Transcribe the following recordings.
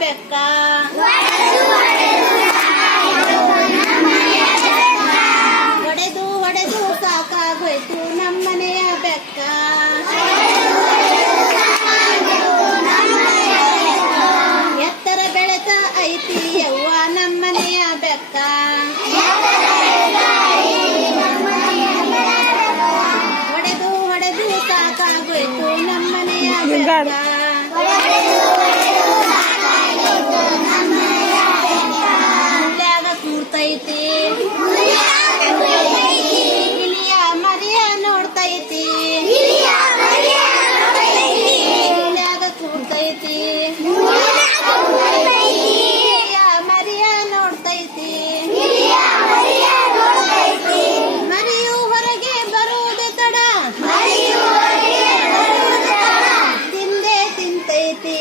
ಬೆಕ್ಕ ಹೊಡೆದು ಹೊಡೆದು ಸಾಕಾಗೋಯ್ತು ನಮ್ಮನೆಯ ಬೆಕ್ಕ ಎತ್ತರ ಬೆಳೆತ ಐತಿ ಯವ್ವ ನಮ್ಮನೆಯ ಬೆಕ್ಕ ಹೊಡೆದು ಹೊಡೆದು ಸಾಕಾಗೋಯ್ತು ನಮ್ಮನೆಯ ಬೆಕ್ಕ ಹುಲ್ಯಾಗ ಕೂರ್ತೈತಿ ಇಲಿಯ ಮರಿಯ ನೋಡ್ತೈತಿ ಹುಲ್ಯಾಗ ಕೂರ್ತೈತಿ ಇಲಿಯ ಮರಿಯ ನೋಡ್ತೈತಿ ಮರಿಯು ಹೊರಗೆ ಬರುವುದು ತಡ ತಿಂದೆ ತಿಂತೈತಿ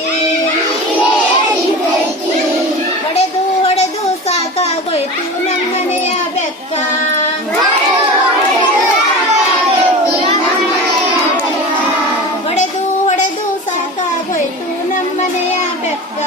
ಹೊಡೆದು ಹೊಡೆದು ಸಾಕಾಗೋಯ್ತು ನಮ್ಮನೆಯ ಬೆಕ್ಕ ಹೊಡೆದು ಹೊಡೆದು ಸಾಕಾಗೋಯ್ತು ನಮ್ಮನೆಯ ಬೆಕ್ಕ